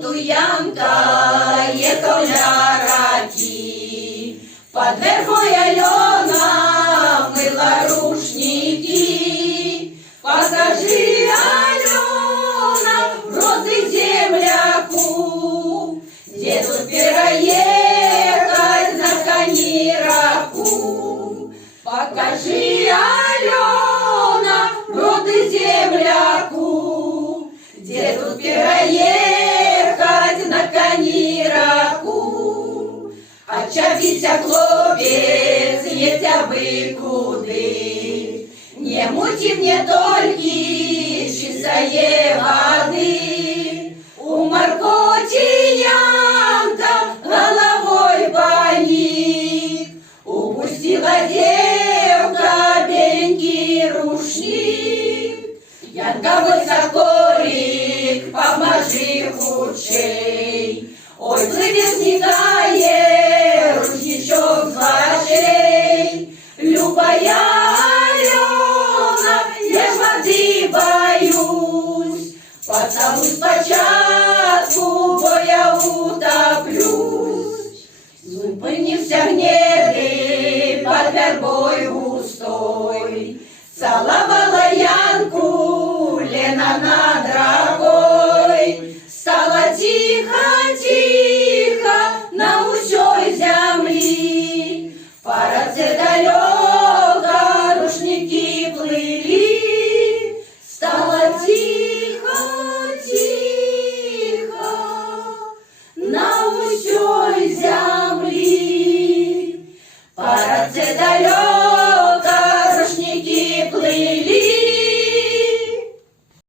ту Янка, ехала раки. Под вербой Алена мыла рушники. Покажи, Алена, роды земляку, где тут переехать на конираку. Покажи, Алена, роды земляку, где тут переехать на конираку. Отчапися, хлопец, есть абы куды, не мути мне только чистое воды. У Маркоти Янка головой поник, упустила девка беленький рушник. Янка, высокорик, поможи худшей. Ой, плывет сникае рушничок с вашей. Любая Алена, я ж воды боюсь, поцелуй спочатку, бо я утоплюсь. Зупинився гневный под вербой густой, целовала Янку Лена на